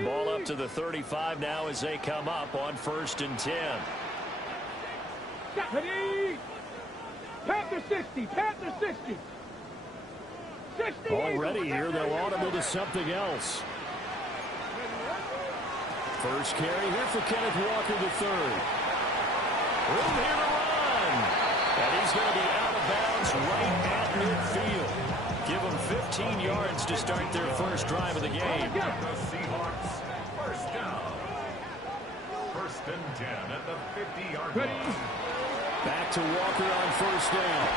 Ball up to the 35 now as they come up on 1st and 10. Ready? Panther 60. Panther 60. 60. Already here, they'll audible to something else. First carry here for Kenneth Walker III. Room here to run. And he's going to be out of bounds right at midfield. Give them 15 yards to start their first drive of the game. The Seahawks, first down. 1st and 10 at the 50-yard line. Back to Walker on 1st down.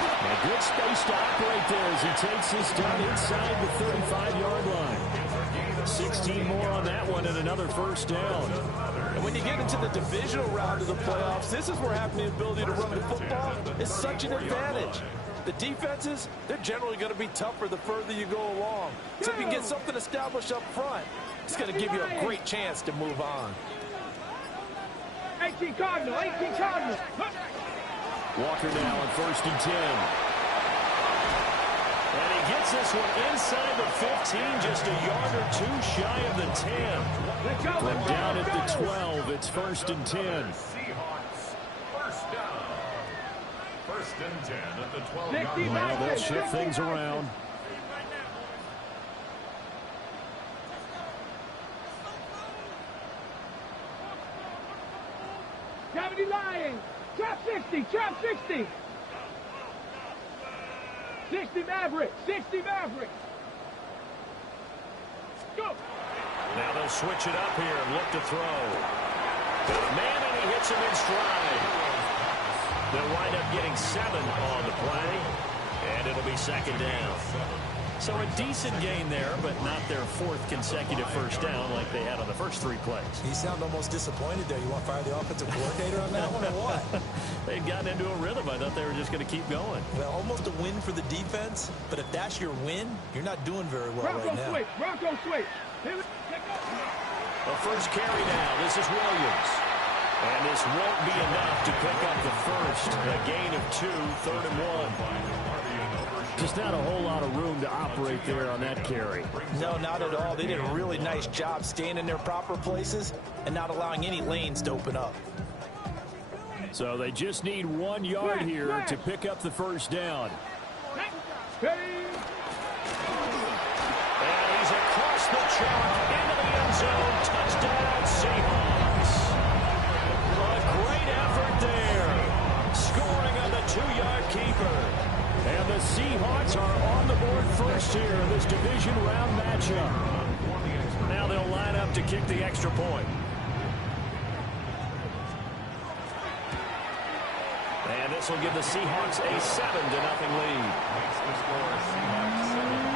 A good space to operate there as he takes this down inside the 35-yard line. 16 more on that one and another 1st down. And when you get into the divisional round of the playoffs, this is where having the ability to run the football is such an advantage. The defenses, they're generally going to be tougher the further you go along. So if you get something established up front, it's going to give you a great chance to move on. 18 Cardinal, 18 Cardinal. Walker now on 1st and 10. And he gets this one inside the 15, just a yard or two shy of the 10. From down at the 12, it's 1st and 10. Seahawks, first down. 1st and 10 at the 12-yard line. Well, they'll shift things around. Gravity lying. Trap 60. Trap 60. 60 Maverick. 60 Maverick. Go. Now they'll switch it up here and look to throw. Got a man and he hits him in stride. They'll wind up getting 7 on the play, and it'll be 2nd down. So a decent gain there, but not their 4th consecutive 1st down like they had on the first 3 plays. You sound almost disappointed there. You want to fire the offensive coordinator on that one or what? They'd gotten into a rhythm. I thought they were just going to keep going. Well, almost a win for the defense, but if that's your win, you're not doing very well right now. Switch. Bronco switch. The first carry now. This is Williams. And this won't be enough to pick up the first. A gain of 2, 3rd and 1. Just not a whole lot of room to operate there on that carry. No, not at all. They did a really nice job staying in their proper places and not allowing any lanes to open up. So they just need 1 yard here to pick up the 1st down. And he's across the chalk into the end zone. Touchdown, Seahawks. A great effort there. Scoring on the 2-yard keeper. And the Seahawks are on the board first here in this division round matchup. Now they'll line up to kick the extra point. And this will give the Seahawks a 7-0 lead. Makes the score Seahawks 7.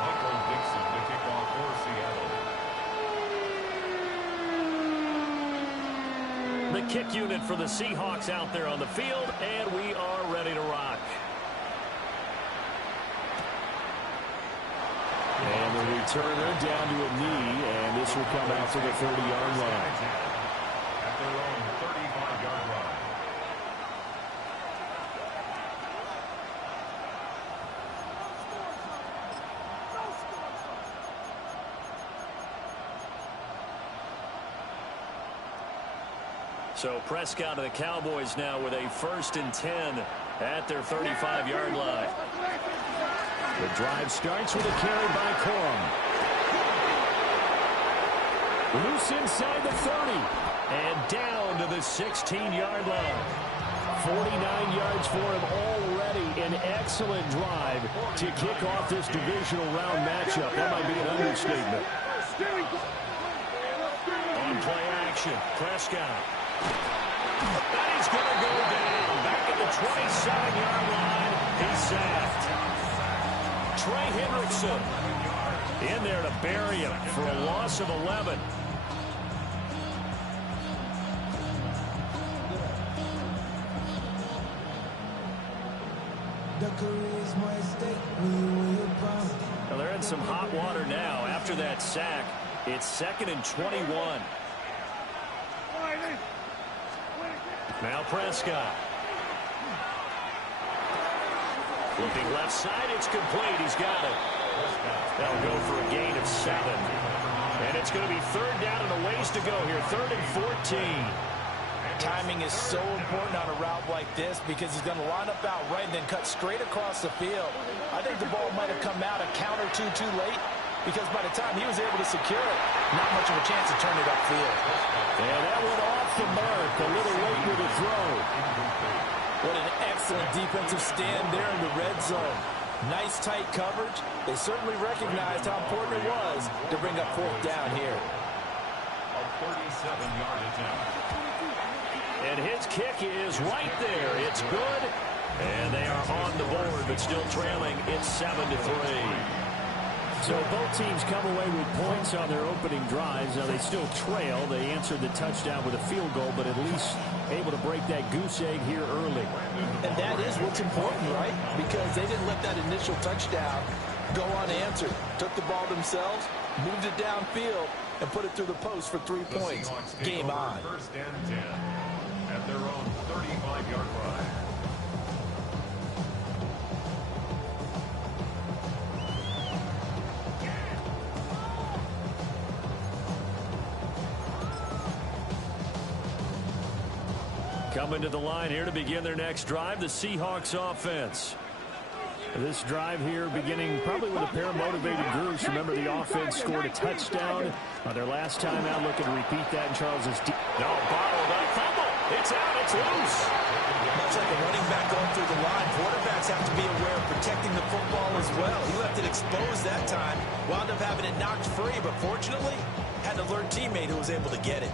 Michael Dixon to kick off for Seattle. The kick unit for the Seahawks out there on the field, and we are ready to rock. And the returner down to a knee, and this will come out to the 30-yard line. At their own 35-yard line. So Prescott of the Cowboys now with a 1st and 10 at their 35-yard line. The drive starts with a carry by Corum. Loose inside the 30. And down to the 16-yard line. 49 yards for him already. An excellent drive to kick off this divisional round matchup. That might be an understatement. On play action, Prescott. And he's going to go down. Back at the 27-yard line. He's sacked. Trey Hendrickson in there to bury him for a loss of 11. Well, they're in some hot water now. After that sack, it's 2nd and 21. Now Prescott. Looking left side, it's complete. He's got it. They'll go for a gain of 7. And it's going to be third down and a ways to go here. 3rd and 14. Timing is so important on a route like this because he's going to line up out right and then cut straight across the field. I think the ball might have come out a count or two too late because by the time he was able to secure it, not much of a chance to turn it upfield. And that went off the mark. A little late with the throw. What an excellent defensive stand there in the red zone. Nice tight coverage. They certainly recognized how important it was to bring up 4th down here. A 37-yard attempt. And his kick is right there. It's good. And they are on the board, but still trailing. It's 7-3. So both teams come away with points on their opening drives. Now they still trail. They answered the touchdown with a field goal, but at least able to break that goose egg here early. And that is what's important, right? Because they didn't let that initial touchdown go unanswered. Took the ball themselves, moved it downfield, and put it through the post for 3 points. Game on. 1st and 10 at their own 35-yard line. Coming to the line here to begin their next drive, the Seahawks offense. This drive here beginning probably with a pair of motivated groups. Remember, the offense scored a touchdown their last time out. Looking to repeat that in Charles's deep. No, bottled up. Fumble. It's out. It's loose. Much like a running back going through the line, quarterbacks have to be aware of protecting the football as well. He left it exposed that time, wound up having it knocked free, but fortunately, had an alert teammate who was able to get it.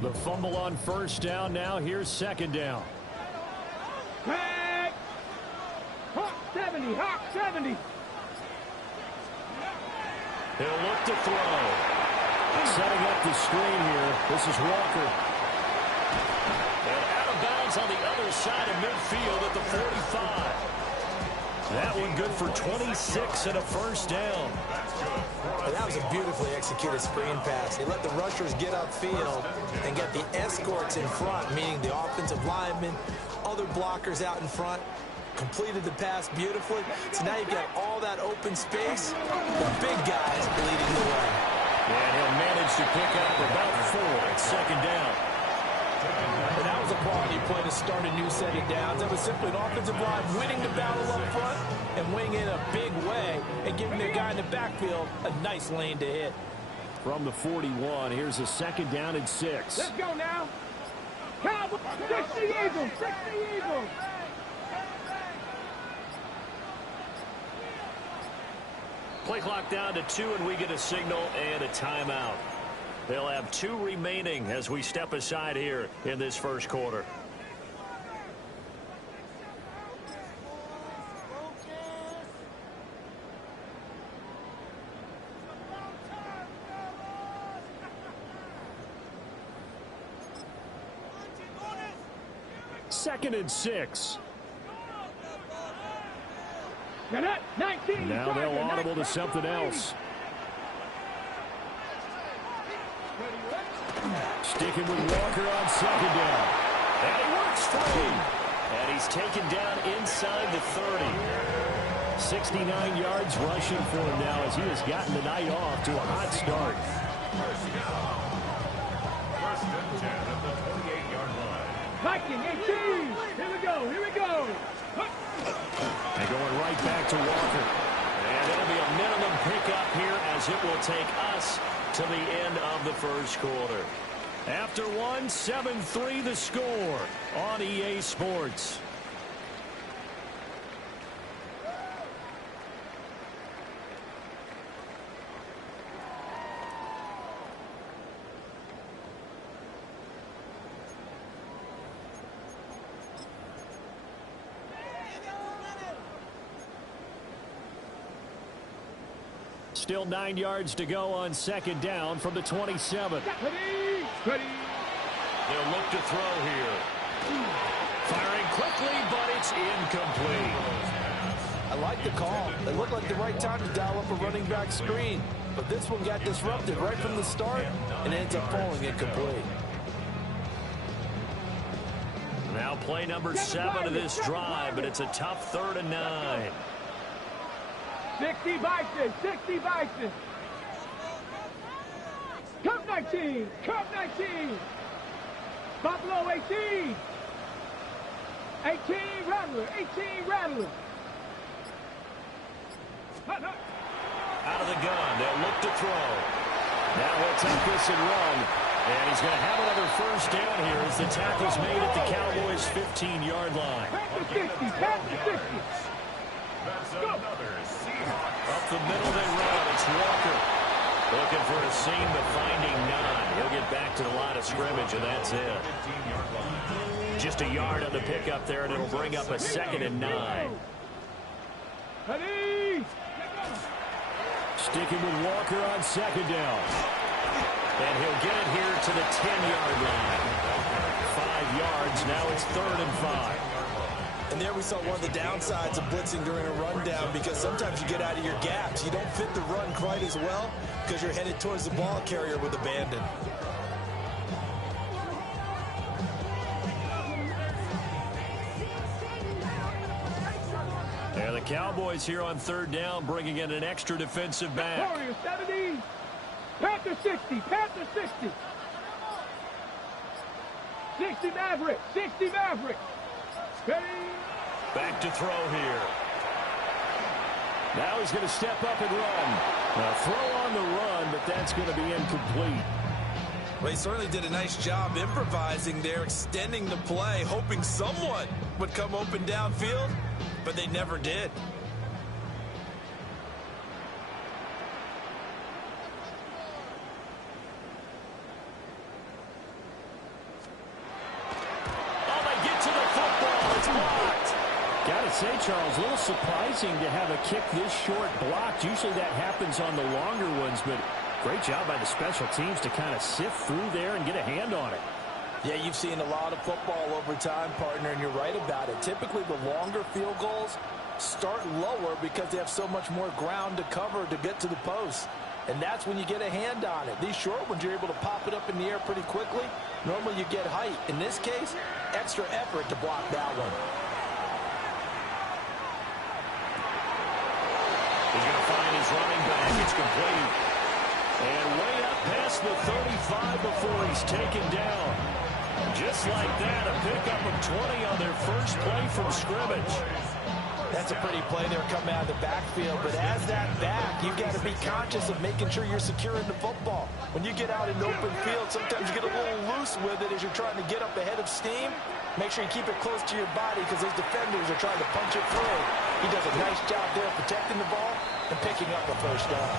The fumble on 1st down. Now here's 2nd down. Back. Hawk 70. Hawk 70. He'll look to throw. Setting up the screen here. This is Walker. And out of bounds on the other side of midfield at the 45. That one good for 26 and a 1st down. That was a beautifully executed screen pass. He let the rushers get upfield and get the escorts in front, meaning the offensive linemen, other blockers out in front. Completed the pass beautifully. So now you've got all that open space. The big guys leading the way. And he'll manage to pick up about 4 at 2nd down. And that was a quality play to start a new set of downs. That was simply an offensive line winning the battle up front and winning in a big way and giving their guy in the backfield a nice lane to hit. From the 41, here's a 2nd down and 6. Let's go now. Cowboys. 60 Eagles. 60 Eagles. Play clock down to 2, and we get a signal and a timeout. They'll have 2 remaining as we step aside here in this 1st quarter. Second and 6. Now they'll audible to something else. Sticking with Walker on 2nd down. And he works free. And he's taken down inside the 30. 69 yards rushing for him now as he has gotten the night off to a hot start. 1st and 10 at the 28-yard line. Viking 18. Here we go. Here we go. And going right back to Walker. And it'll be a minimum pickup here as it will take us to the end of the 1st quarter. After 1, 7-3 the score on EA Sports. Still 9 yards to go on 2nd down from the 27. Ready. They'll look to throw here. Firing quickly, but it's incomplete. I like the call. It looked like the right time to dial up a running back screen. But this one got disrupted right from the start and ends up falling incomplete. Now play number 7 of this drive, but it's a tough 3rd and 9. 60 Bison, 60 Bison. Cup 19, Cup 19. Buffalo 18. 18 Rattler, 18 Rattler. Out of the gun, they'll look to throw. Now he'll take this and run. And he's going to have another first down here as the tackle's made at the Cowboys' 15-yard line. Pass the 60, pass the 60. That's another Seahawks. Up the middle they run. It's Walker. Looking for a seam, but finding none. He'll get back to the line of scrimmage, and that's it. 15-yard line. Just a yard on the pickup there, and it'll bring up a 2nd and 9. Ready? Sticking with Walker on 2nd down. And he'll get it here to the 10-yard line. 5 yards. Now it's 3rd and 5. And there we saw one of the downsides of blitzing during a rundown, because sometimes you get out of your gaps. You don't fit the run quite as well because you're headed towards the ball carrier with abandon. And the Cowboys here on 3rd down, bringing in an extra defensive back. Warriors 70. Panther 60, Panther 60. 60 Maverick, 60 Maverick. Ready? Back to throw here. Now he's going to step up and run. Now throw on the run, but that's going to be incomplete. Well, he certainly did a nice job improvising there, extending the play, hoping someone would come open downfield, but they never did. Say, Charles, a little surprising to have a kick this short blocked. Usually that happens on the longer ones, but great job by the special teams to kind of sift through there and get a hand on it. Yeah, you've seen a lot of football over time, partner, and you're right about it. Typically, the longer field goals start lower because they have so much more ground to cover to get to the post. And that's when you get a hand on it. These short ones, you're able to pop it up in the air pretty quickly. Normally, you get height. In this case, extra effort to block that one. He's going to find his running back. It's complete. And way up past the 35 before he's taken down. Just like that, a pickup of 20 on their first play from scrimmage. That's a pretty play there coming out of the backfield. But as that back, you've got to be conscious of making sure you're securing the football. When you get out in open field, sometimes you get a little loose with it as you're trying to get up ahead of steam. Make sure you keep it close to your body because those defenders are trying to punch it through. He does a nice job there protecting the ball and picking up the first down.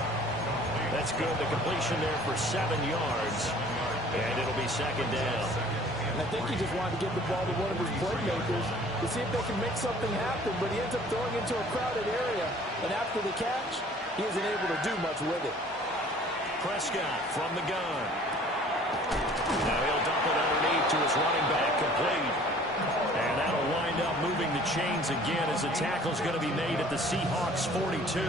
That's good. The completion there for 7 yards. And it'll be 2nd down. And I think he just wanted to give the ball to one of his playmakers to see if they can make something happen, but he ends up throwing into a crowded area. And after the catch, he isn't able to do much with it. Prescott from the gun. Now he'll dump it underneath to his running back, complete. And that'll wind up moving the chains again as the tackle's going to be made at the Seahawks 42.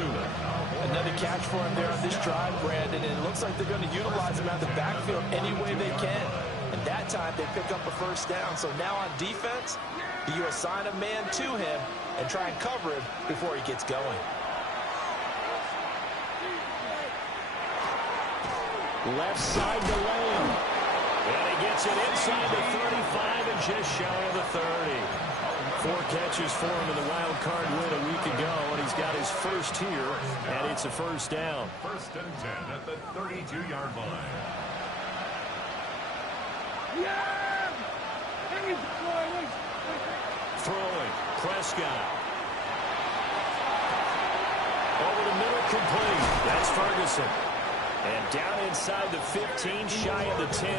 Another catch for him there on this drive, Brandon, and it looks like they're going to utilize him out of the backfield any way they can. And that time they pick up a first down. So now on defense, you assign a man to him and try and cover him before he gets going. Left side to Lane. And he gets it inside the 35 and just shy of the 30. 4 catches for him in the wild card win a week ago, and he's got his first here, and it's a first down. 1st and 10 at the 32-yard line. Yeah! Throwing, Prescott. Over the middle, complete. That's Ferguson. And down inside the 15, shy of the 10.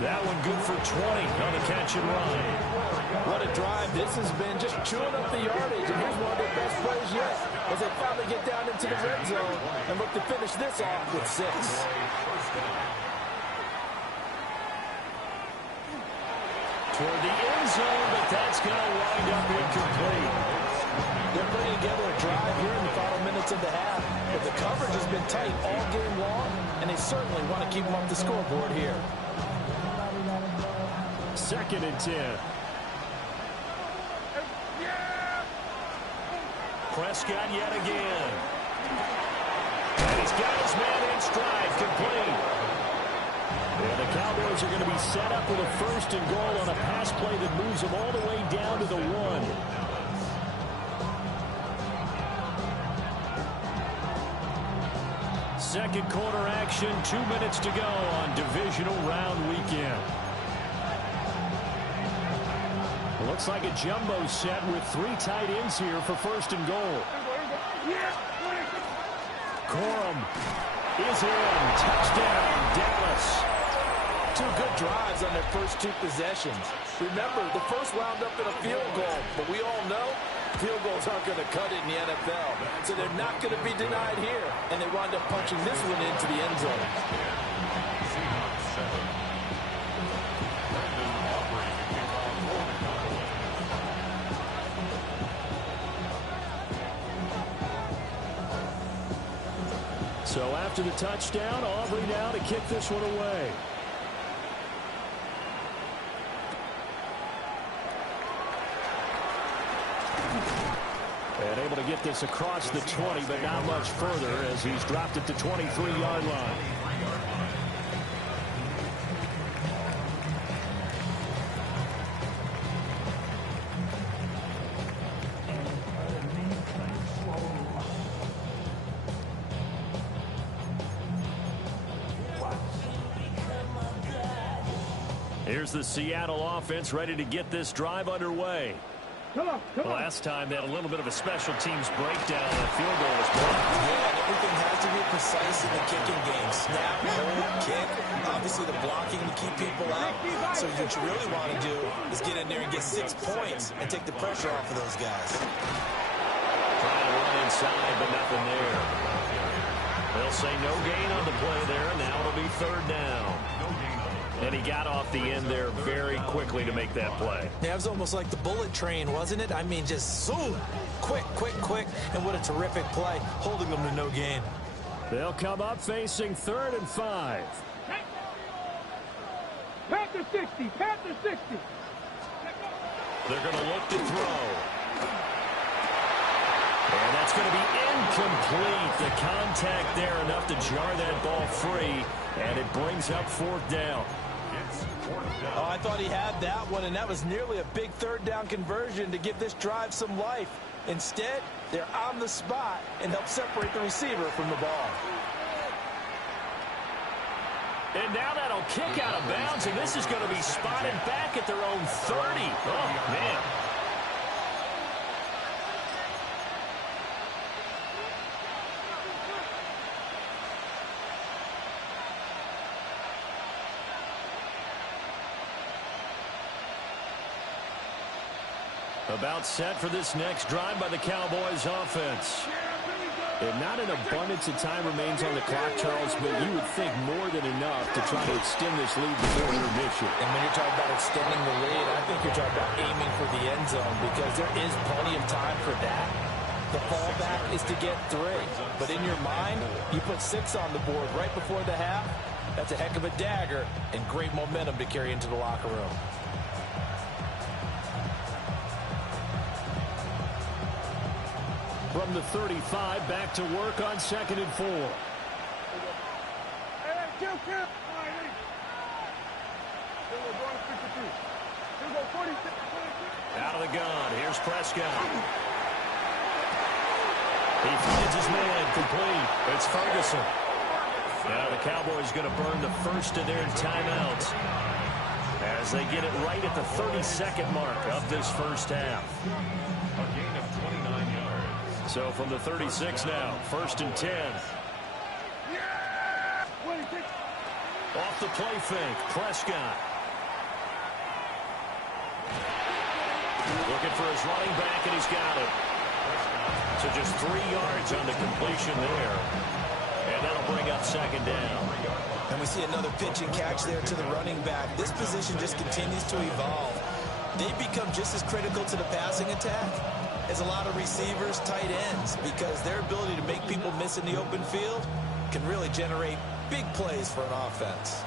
That one good for 20 on the catch and run. What a drive this has been, just chewing up the yardage, and here's one of their best plays yet as they finally get down into the red zone and look to finish this off with 6. Toward the end zone, but that's going to wind up incomplete. They're putting together a drive here in the final minutes of the half, but the coverage has been tight all game long, and they certainly want to keep them off the scoreboard here. 2nd and 10. Prescott yet again. And he's got his man in stride, complete. And the Cowboys are going to be set up with a 1st and goal on a pass play that moves them all the way down to the 1. Second quarter action, 2 minutes to go on divisional round weekend. Looks like a jumbo set with 3 tight ends here for 1st and goal. Corum is in. Touchdown, Dallas. 2 good drives on their first 2 possessions. Remember, the first wound up in a field goal, but we all know field goals aren't going to cut it in the NFL. So they're not going to be denied here, and they wind up punching this one into the end zone. So after the touchdown, Aubrey now to kick this one away. And able to get this across the 20, but not much further as he's dropped it to 23-yard line. Here's the Seattle offense ready to get this drive underway. Come on. Last time they had a little bit of a special teams breakdown and a field goal was blocked. Yeah, and everything has to be precise in the kicking game. Snap, hold, kick. Obviously the blocking to keep people out. So what you really want to do is get in there and get 6 points and take the pressure off of those guys. Trying to run inside, but nothing there. They'll say no gain on the play there. Now it'll be 3rd down. And he got off the end there very quickly to make that play. Yeah, it was almost like the bullet train, wasn't it? I mean, just zoom. Quick. And what a terrific play, holding them to no gain. They'll come up facing 3rd and 5. Panther 60. Panther 60. They're going to look to throw. And that's going to be incomplete. The contact there enough to jar that ball free. And it brings up 4th down. Oh, I thought he had that one, and that was nearly a big 3rd down conversion to give this drive some life. Instead, they're on the spot and help separate the receiver from the ball. And now that'll kick out of bounds, and this is going to be spotted back at their own 30. Oh, man. About set for this next drive by the Cowboys offense. And not an abundance of time remains on the clock, Charles, but you would think more than enough to try to extend this lead before intermission. And when you're talking about extending the lead, I think you're talking about aiming for the end zone because there is plenty of time for that. The fallback is to get 3. But in your mind, you put 6 on the board right before the half. That's a heck of a dagger and great momentum to carry into the locker room. From the 35, back to work on 2nd and 4. Out of the gun, here's Prescott. He finds his man, complete. It's Ferguson. Now the Cowboys going to burn the first of their timeouts as they get it right at the 32nd mark of this first half. A gain of 29 yards. So from the 36 now, 1st and 10. Off the play fake, Prescott. Looking for his running back, and he's got it. So just 3 yards on the completion there. And that'll bring up 2nd down. And we see another pitch and catch there to the running back. This position just continues to evolve. They become just as critical to the passing attack as a lot of receivers, tight ends, because their ability to make people miss in the open field can really generate big plays for an offense.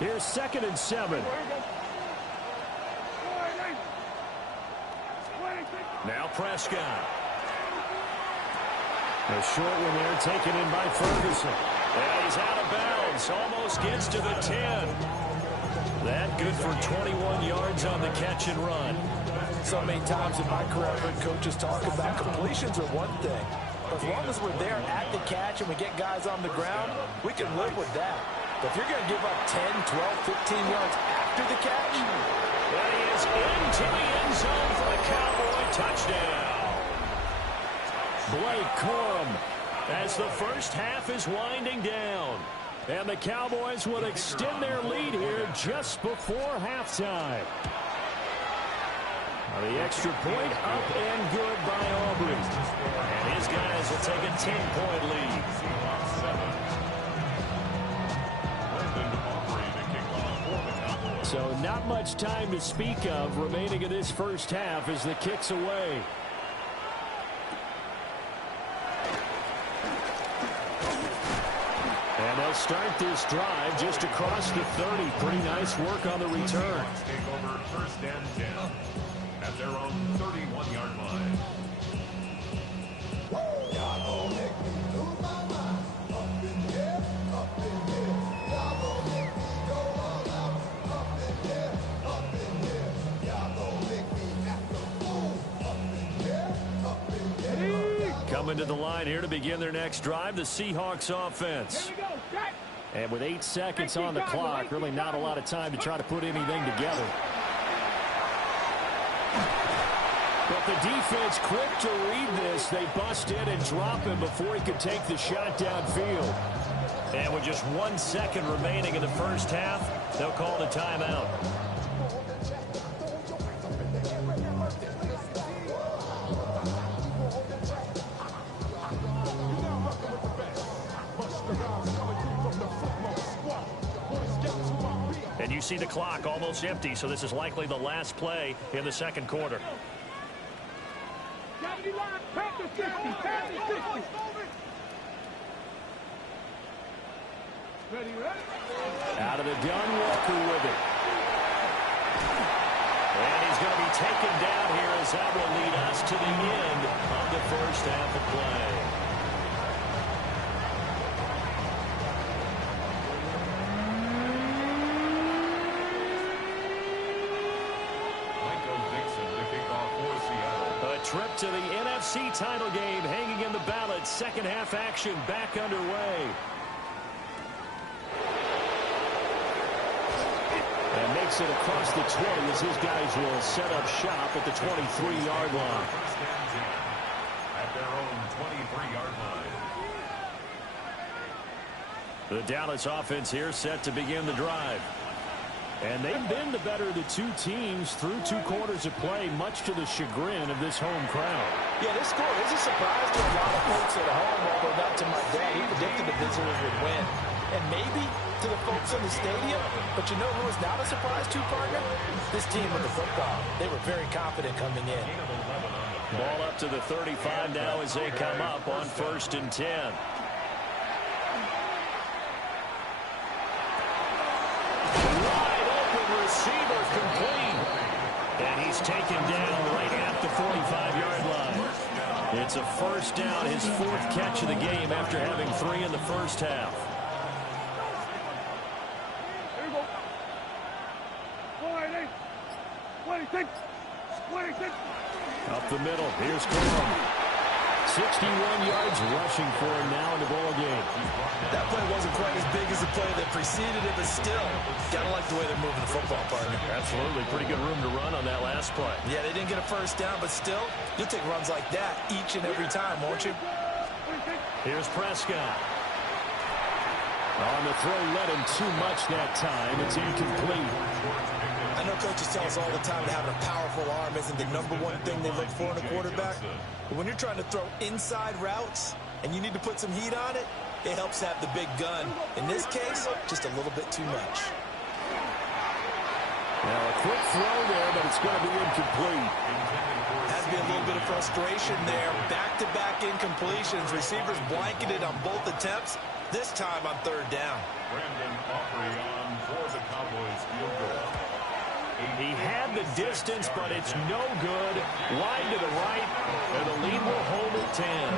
Here's 2nd and 7. Now Prescott. A short one there taken in by Ferguson. And he's out of bounds. Almost gets to the 10. That good for 21 yards on the catch and run. So many times in my career, I've heard coaches talk about completions are one thing. But as long as we're there at the catch and we get guys on the ground, we can live with that. But if you're going to give up 10, 12, 15 yards after the catch, and he is into the end zone for the Cowboy touchdown. Blake Corum as the first half is winding down. And the Cowboys will extend their lead here just before halftime. The extra point up and good by Aubrey. And his guys will take a 10-point lead. So not much time to speak of remaining in this first half as the kick's away. And they'll start this drive just across the 30. Pretty nice work on the return. Take over first and 10 at their own 31-yard line. Coming to the line here to begin their next drive, the Seahawks offense. And with 8 seconds on the clock, really not a lot of time to try to put anything together. But the defense quick to read this. They bust in and drop him before he could take the shot downfield. And with just 1 second remaining in the first half, they'll call the timeout. And you see the clock almost empty, so this is likely the last play in the second quarter. Out of the gun, Walker with it. And he's going to be taken down here as that will lead us to the end of the first half of play. Trip to the NFC title game hanging in the balance. Second half action back underway. And makes it across the 20 as his guys will set up shop at the 23-yard line. At their own 23-yard line. The Dallas offense here set to begin the drive. And they've been the better of the two teams through 2 quarters of play, much to the chagrin of this home crowd. yeah, this score is a surprise to a lot of folks at home, although not to my dad. He predicted the visitors would win. And maybe to the folks in the stadium, but you know who is not a surprise to, partner? This team with the football. They were very confident coming in. Ball up to the 35 now as they come up on 1st and 10. Receiver complete. And he's taken down right at the 45-yard line. It's a first down, his 4th catch of the game after having 3 in the first half. Here we go. 26. Up the middle, here's Corum. 61 yards rushing for him now in the ball game. That play wasn't quite as big as the play that preceded it, but still, gotta like the way they're moving the football, partner. Absolutely. Pretty good room to run on that last play. Yeah, they didn't get a first down, but still, you'll take runs like that each and every time, won't you? Here's Prescott. On the throw, let him too much that time. It's incomplete. I know coaches tell us all the time that having a powerful arm isn't the #1 thing they look for in a quarterback. But when you're trying to throw inside routes and you need to put some heat on it, it helps have the big gun. In this case, just a little bit too much. Now a quick throw there, but it's going to be incomplete. Has to be a little bit of frustration there. Back-to-back incompletions. Receivers blanketed on both attempts, this time on 3rd down. Brandon Aubrey on for the Cowboys field goal. He had the distance, but it's no good. Wide to the right, and the lead will hold at 10.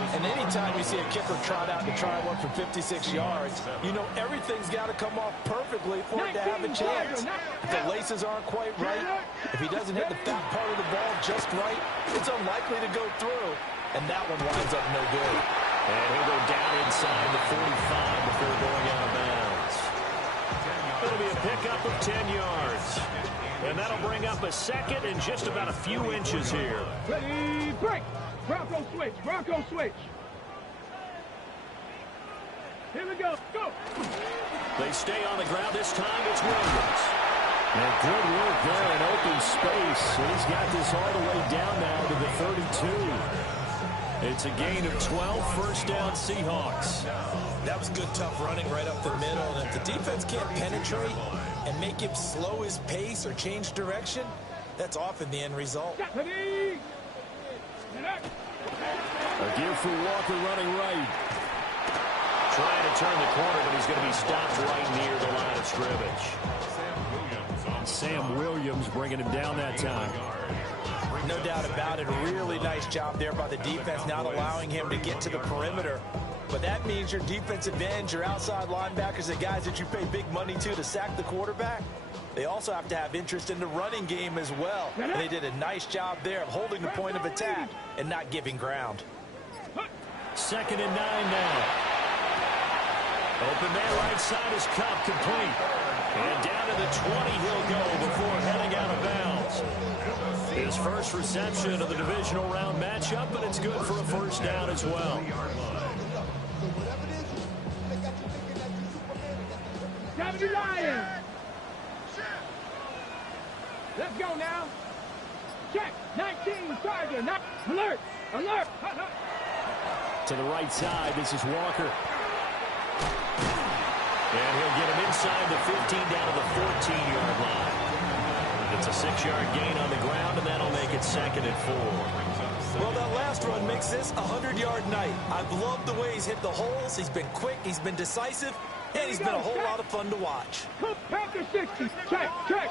And anytime you see a kicker trot out to try one for 56 yards, you know everything's got to come off perfectly for it to have a chance. If the laces aren't quite right, if he doesn't hit the fat part of the ball just right, it's unlikely to go through. And that one winds up no good. And he'll go down inside the 45 before going out of bounds. It'll be a pickup of 10 yards. And that'll bring up a second and just about a few inches here. Ready, break. Bronco switch. Bronco switch. Here we go. Go. They stay on the ground. This time it's Williams. And good work there in open space. He's got this all the way down now to the 32. It's a gain of 12, first down Seahawks. That was good, tough running right up the middle. And if the defense can't penetrate and make him slow his pace or change direction, that's often the end result. Ready. A give for Walker running right. Trying to turn the corner, but he's going to be stopped right near the line of scrimmage. Sam Williams bringing him down that time. No doubt about it. A really nice job there by the defense, not allowing him to get to the perimeter. But that means your defensive ends, your outside linebackers, the guys that you pay big money to sack the quarterback, they also have to have interest in the running game as well. And they did a nice job there of holding the point of attack and not giving ground. 2nd and 9 now. Open man right side is Cup, complete. And down to the 20 he'll go before heading out of bounds. His first reception of the divisional round matchup, but it's good for a first down as well. Lions. Let's go now. Check. 19 target. Alert. Alert. To the right side, this is Walker. And he'll get him inside the 15 down to the 14-yard line. It's a 6-yard gain on the ground, and that'll make it 2nd and 4. Well, that last run makes this a 100-yard night. I've loved the way he's hit the holes. He's been quick. He's been decisive. And he's been a whole lot of fun to watch. Panther 60. Check. Check.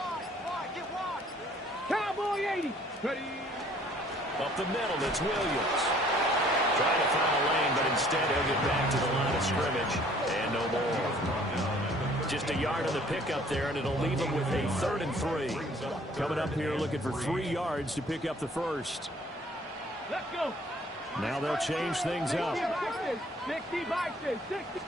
Cowboy 80. Ready. Up the middle, it's Williams. Trying to find a lane, but instead he'll get back to the line of scrimmage. And no more. Just a yard on the pickup there, and it'll leave him with a 3rd and 3. Coming up here looking for 3 yards to pick up the first. Let's go. Now they'll change things up. 60 boxes. 60.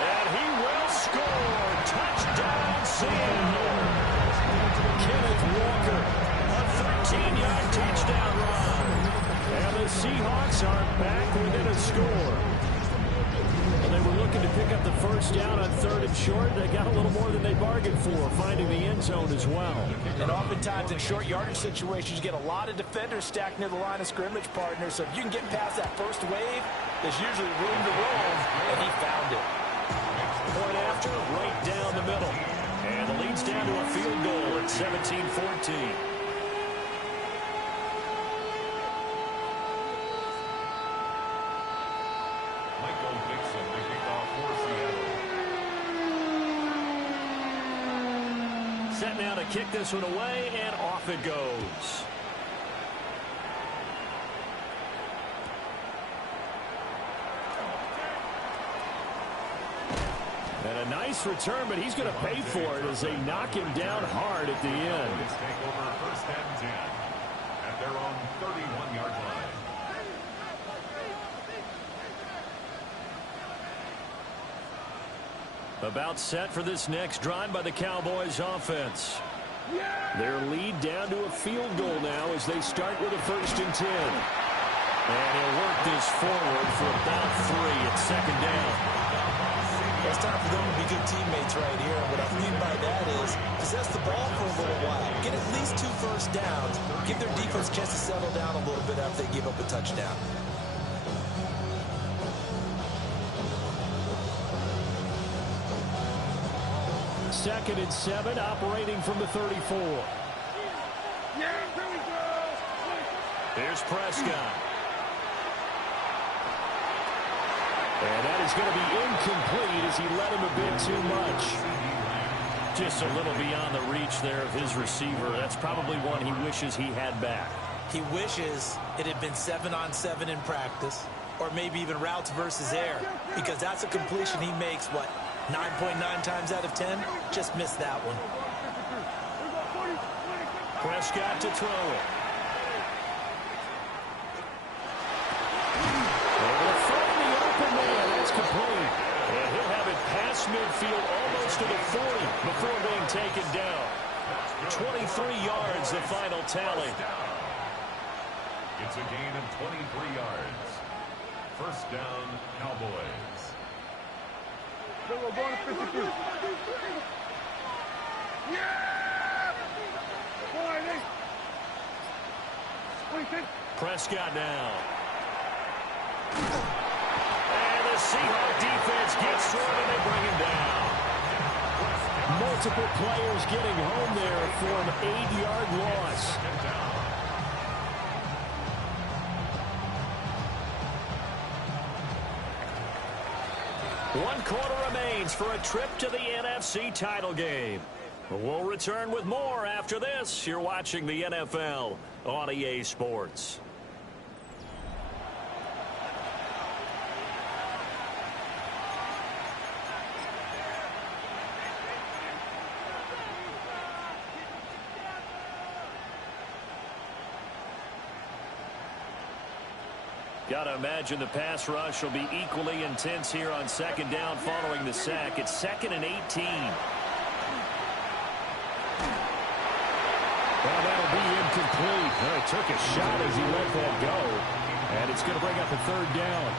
And he will score. Touchdown, Seattle. Kenneth Walker, a 13-yard touchdown run. And the Seahawks are back within a score. And they were looking to pick up the first down on 3rd and short. They got a little more than they bargained for, finding the end zone as well. And oftentimes in short yardage situations, you get a lot of defenders stacked near the line of scrimmage, partners. So if you can get past that first wave, there's usually room to roam, and he found it. Point after, right down the middle. And the lead's down to a field goal at 17-14. Set now to kick this one away, and off it goes. And a nice return, but he's going to pay for it as they knock him down hard at the end. Take over 1st and 10 at their own 31-yard line. About set for this next drive by the Cowboys offense. Their lead down to a field goal now as they start with a 1st and 10. And he'll work this forward for about 3 at 2nd down. It's time for them to be good teammates right here. And what I mean by that is possess the ball for a little while. Get at least 2 first downs. Give their defense a chance to settle down a little bit after they give up a touchdown. Second and 7, operating from the 34. Here's Prescott. And that is going to be incomplete as he led him a bit too much. Just a little beyond the reach there of his receiver. That's probably one he wishes he had back. He wishes it had been 7-on-7 in practice, or maybe even routes versus air, because that's a completion he makes, what, 9.9 times out of 10? Just missed that one. Prescott to throw it. Able to find the open man. That's complete. And he'll have it past midfield almost to the 40 before being taken down. 23 yards, the final tally. It's a gain of 23 yards. First down, Cowboys. We're going to 52. Yeah! Prescott now. And the Seahawks defense gets through and they bring him down. Multiple players getting home there for an 8-yard loss. One quarter remains for a trip to the NFC title game. We'll return with more after this. You're watching the NFL on EA Sports. Gotta imagine the pass rush will be equally intense here on second down following the sack. It's 2nd and 18. Well, that'll be incomplete. He took a shot as he let that go. And it's going to bring up a 3rd down.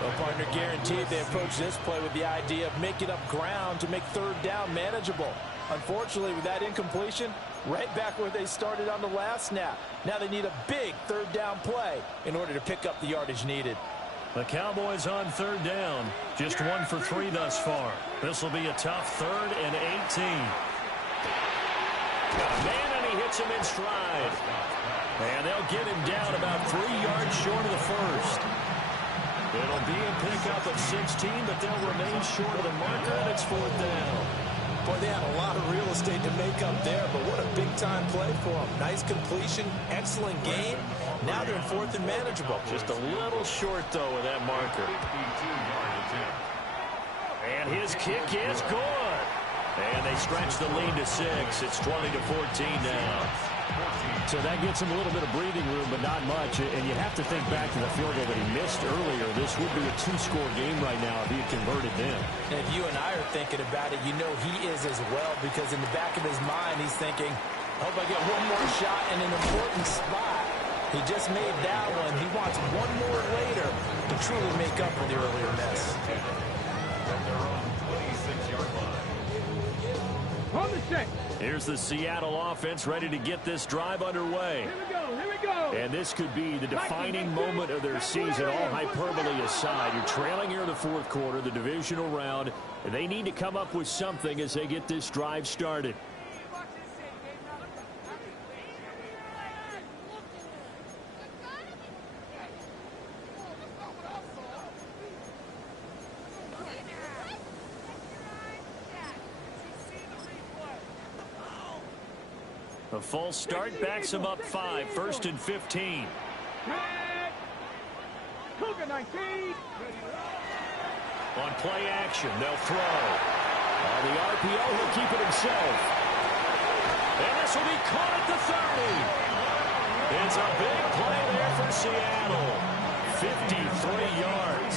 Well, partner, guaranteed they approach this play with the idea of making up ground to make 3rd down manageable. Unfortunately, with that incompletion, right back where they started on the last snap. Now they need a big 3rd down play in order to pick up the yardage needed. The Cowboys on 3rd down. Just 1 for 3 thus far. This will be a tough 3rd and 18. Got a man, and he hits him in stride. And they'll get him down about 3 yards short of the first. It'll be a pickup of 16, but they'll remain short of the marker, and it's 4th down. Boy, they had a lot of real estate to make up there, but what a big-time play for them. Nice completion, excellent game. Now they're in 4th and manageable. Just a little short, though, with that marker. And his kick is good. And they stretch the lead to 6. It's 20-14 now. So that gets him a little bit of breathing room, but not much. And you have to think back to the field goal that he missed earlier. This would be a 2-score game right now if he had converted then. And if you and I are thinking about it, you know he is as well, because in the back of his mind, he's thinking, I hope I get one more shot in an important spot. He just made that one. He wants one more later to truly make up for the earlier miss. Here's the Seattle offense ready to get this drive underway. Here we go. And this could be the defining moment of their season, all hyperbole aside. You're trailing here in the 4th quarter, the divisional round. And they need to come up with something as they get this drive started. A false start backs him up 5, 1st and 15. On play action, they'll throw. On the RPO, he'll keep it himself. And this will be caught at the 30. It's a big play there for Seattle. 53 yards.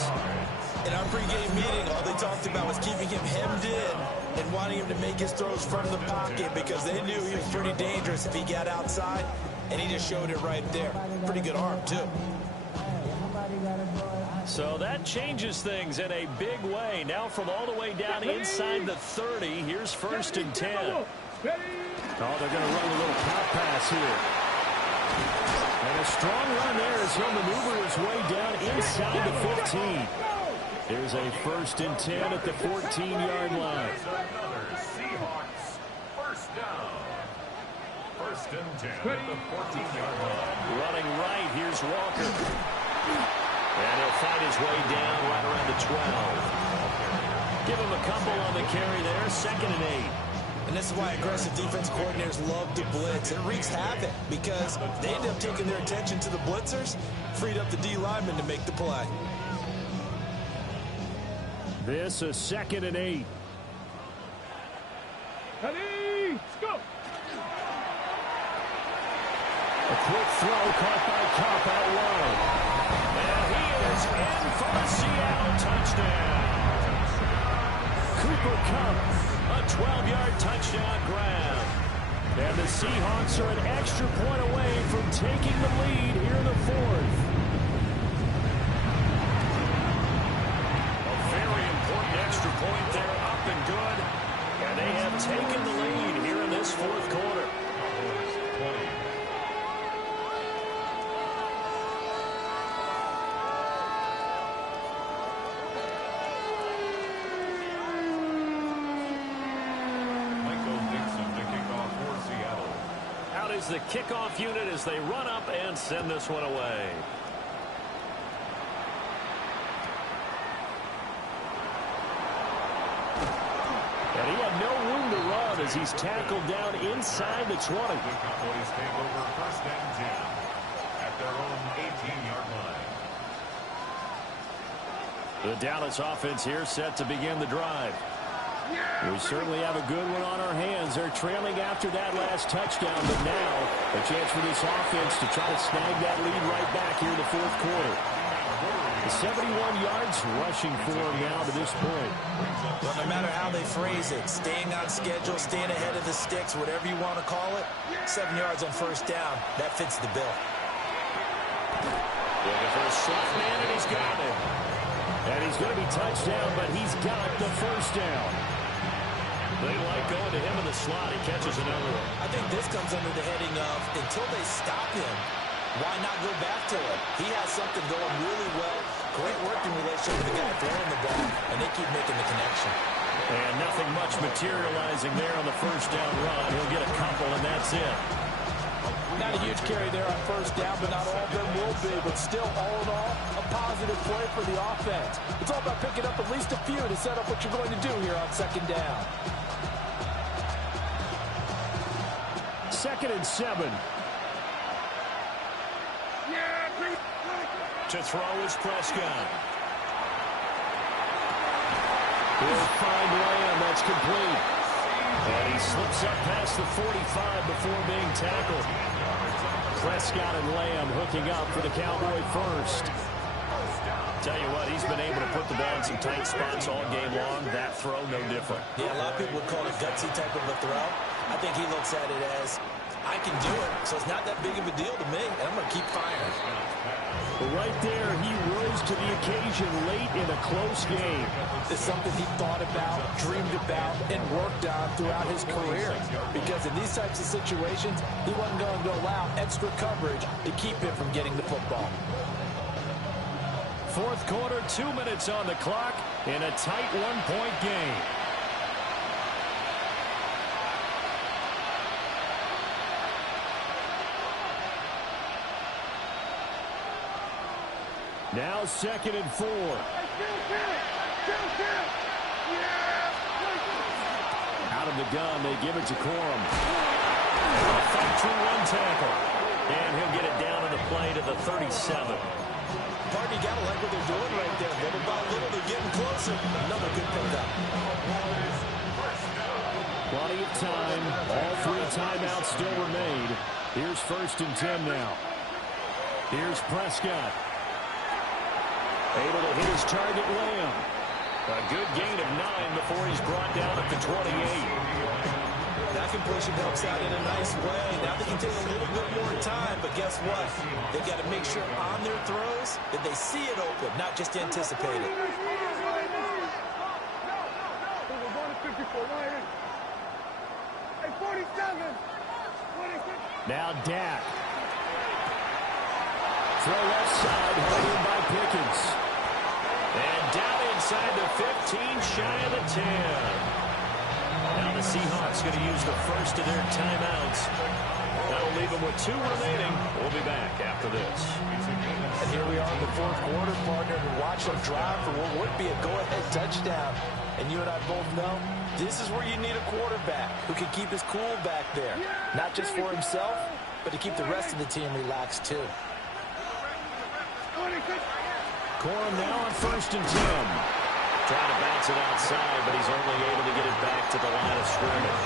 In our pregame meeting, all they talked about was keeping him hemmed in and wanting him to make his throws from the pocket, because they knew he was pretty dangerous if he got outside, and he just showed it right there. Pretty good arm, too. So that changes things in a big way. Now from all the way down inside the 30, here's 1st and 10. Oh, they're going to run a little pop pass here. And a strong run there as he'll maneuver his way down inside the 15. There's a 1st and 10 at the 14-yard line. Seahawks first down. 1st and 10 at the 14-yard line. Running right, here's Walker. And he'll find his way down right around the 12. Give him a couple on the carry there, 2nd and 8. And this is why aggressive defense coordinators love to blitz. It wreaks havoc because they end up taking their attention to the blitzers, freed up the D lineman to make the play. This is 2nd and 8. Ready, let's go. A quick throw caught by Cup out low. And he is in for a Seattle touchdown. Cooper Cup, A 12-yard touchdown grab. and the Seahawks are an extra point away from taking the lead here in the 4th. A very important extra point there, up and good. And they have taken the lead here in this 4th quarter. Out is the kickoff unit as they run up and send this one away. And he had no room to run as he's tackled down inside the 20. The Cowboys take over 1st and 10 at their own 18-yard line. The Dallas offense here set to begin the drive. We certainly have a good one on our hands. They're trailing after that last touchdown, but now a chance for this offense to try to snag that lead right back here in the 4th quarter. 71 yards rushing for him now to this point. Well, no matter how they phrase it, staying on schedule, staying ahead of the sticks, whatever you want to call it, 7 yards on 1st down, that fits the bill. Looking for a soft man, and he's got it. And he's going to be touched down, but he's got the 1st down. They like going to him in the slot. He catches another one. I think this comes under the heading of, until they stop him, why not go back to it? He has something going really well. Great working relationship with the guy throwing the ball, and they keep making the connection. And nothing much materializing there on the 1st down run. He'll get a couple, and that's it. Not a huge carry there on 1st down, but not all of them will be. But still, all in all, a positive play for the offense. It's all about picking up at least a few to set up what you're going to do here on 2nd down. 2nd and 7. To throw is Prescott. He'll find Lamb. That's complete. And he slips up past the 45 before being tackled. Prescott and Lamb hooking up for the Cowboy first. Tell you what, he's been able to put the ball in some tight spots all game long. That throw, no different. Yeah, a lot of people would call it a gutsy type of a throw. I think he looks at it as, I can do it, so it's not that big of a deal to me, and I'm going to keep firing. But right there, he rose to the occasion late in a close game. It's something he thought about, dreamed about, and worked on throughout his career. Because in these types of situations, he wasn't going to allow extra coverage to keep him from getting the football. 4th quarter, 2 minutes on the clock in a tight one-point game. Now 2nd and 4. Out of the gun, they give it to Corum. Fight through one tackle. And he'll get it down on the play to the 37. Partner, you got to like what they're doing right there. Little by little, they're getting closer. Another good pickup. Plenty of time. All 3 timeouts still remain. Here's 1st and 10 now. Here's Prescott. Able to hit his target, Lamb. A good gain of 9 before he's brought down at the 28. That completion helps out in a nice way. Now they can take a little bit more time, but guess what? They've got to make sure on their throws that they see it open, not just anticipate it. Now Dak. Throw left side, held in by Pickens. And down inside the 15, shy of the 10. Now the Seahawks going to use the first of their timeouts. That'll leave them with 2 remaining. We'll be back after this. And here we are in the 4th quarter, partner, and watch them drive for what would be a go-ahead touchdown. And you and I both know This is where you need a quarterback who can keep his cool back there. Not just for himself, but to keep the rest of the team relaxed too. Corum now on 1st and 10. Trying to bounce it outside, but he's only able to get it back to the line of scrimmage.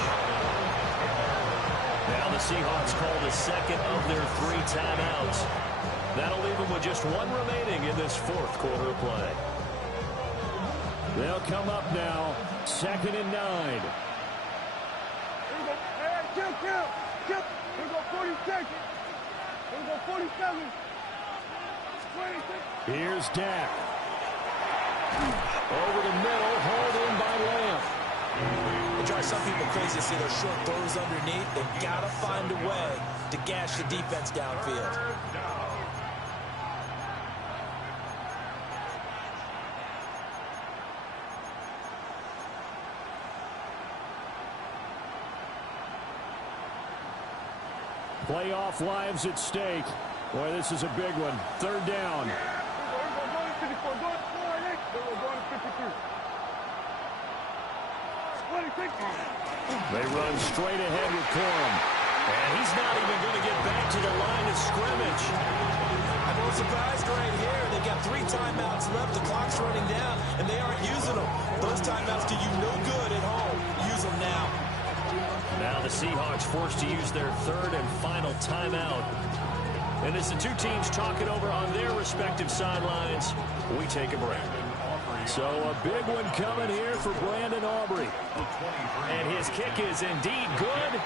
Now the Seahawks call the second of their 3 timeouts. That'll leave them with just 1 remaining in this 4th quarter of play. They'll come up now, 2nd and 9. Here we go 40 seconds. Here we go 47. 26. Here's Dak. Over the middle, hauled in by Lamb. It drives some people crazy to see those short throws underneath. They've got to find a way to gash the defense downfield. Playoff lives at stake. Boy, this is a big one. 3rd down. They run straight ahead with Corum. And he's not even going to get back to the line of scrimmage. I'm a little surprised right here. They've got 3 timeouts left. The clock's running down, and they aren't using them. Those timeouts do you no good at home. Use them now. Now the Seahawks forced to use their 3rd and final timeout. And as the 2 teams talk it over on their respective sidelines, we take a break. So a big one coming here for Brandon Aubrey. And his kick is indeed good.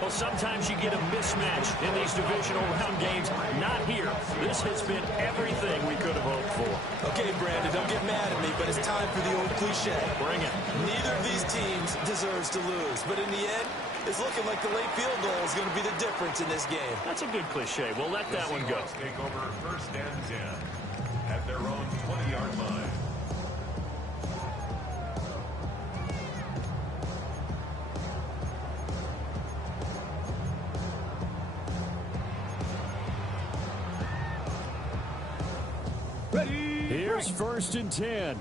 Well, sometimes you get a mismatch in these divisional round games. Not here. This has been everything we could have hoped for. Okay, Brandon, don't get mad at me, but it's time for the old cliche. Bring it. Neither of these teams deserves to lose. But in the end, it's looking like the late field goal is going to be the difference in this game. That's a good cliche. We'll let that one go. Take over 1st and 10 at their own 20-yard line. Here's 1st and 10.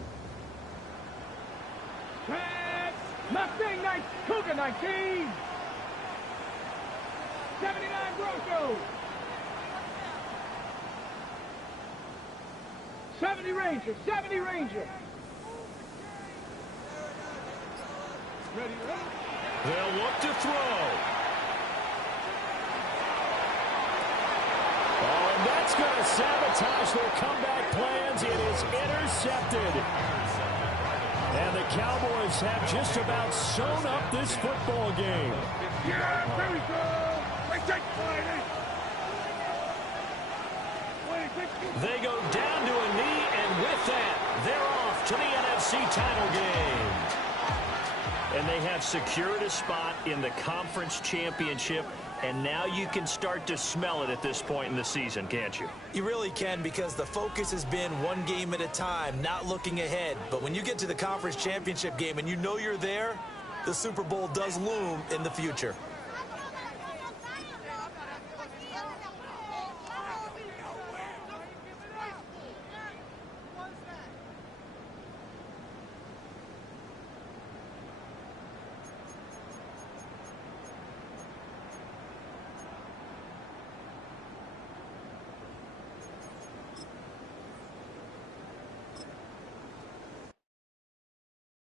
Mustang 19, Cougar 19. 79 Broncos. 70 Rangers, 70 Rangers. Ready? They'll look to throw. Oh, and that's going to sabotage their comeback plans. It is intercepted. And the Cowboys have just about sewn up this football game. Yeah, there we go. They go down to a knee, and with that, they're off to the NFC title game. And they have secured a spot in the conference championship, and now you can start to smell it at this point in the season, can't you? You really can, because the focus has been one game at a time, not looking ahead. But when you get to the conference championship game and you know you're there, the Super Bowl does loom in the future.